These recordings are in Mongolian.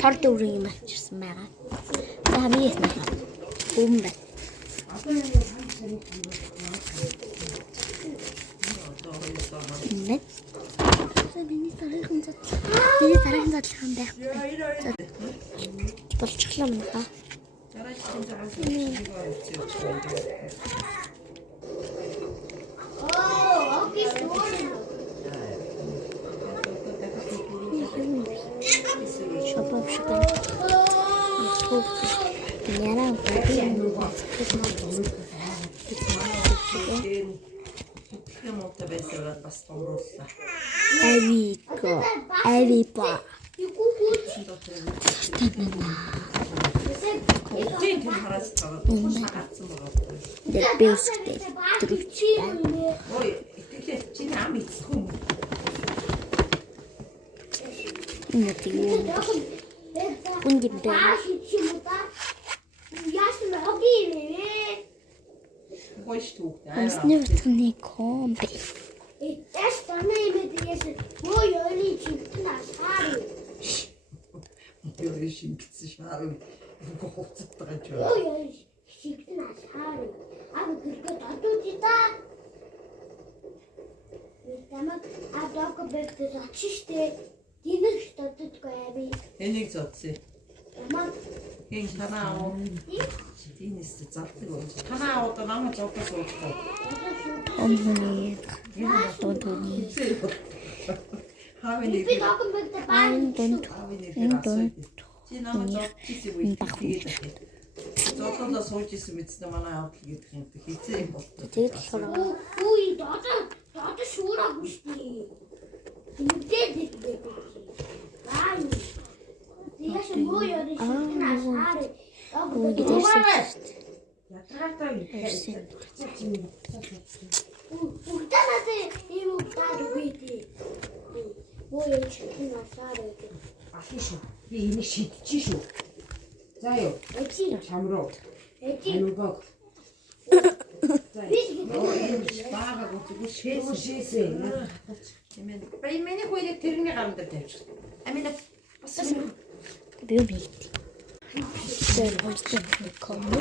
тор дөрвөн юм авчирсан байгаа. За хамгийн их байна. Бүүн байна. Миний дараагийн задлахын байх. Болчихлоо мөн хаа. Шопоп шопоп. Яна Авипа. Дэрбэстэй трүчтэй. Ой, итгэл чи нам ицгүй. Унди бэ. Амсны утганы комби. Ёо шингэсэн шааруу гоцтой ч байна. Энийг зодсон. Ин танаа. Тинээс залтдаг болж. Танаа одоо намайг зодож суухгүй. Омны тонтоны. Хавын нэг. Чи намайг зодчихсан үе тэгээд. Зодондоо сууж исэн мэдсэн манай авдал гэдэг юм хийцээ юм бол. Тэгээд болохоор шуураагүй шүү дээ. Ингээд яаш муу яа шаарэ. Бүгдээ ийм утгаар үгүй. Муу яа шаарэ. Ахиш. Би энийг шидчих шүү. За ёо. Чамруу. Анугаг. Бага гоо шээсээ. Эмэн бай миний хуулийг тэрний гарам дээр тавьчих. Амина бас бүү бий. Тэр хожтой комби.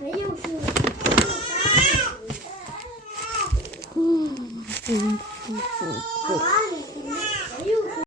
Бэйүү шүү.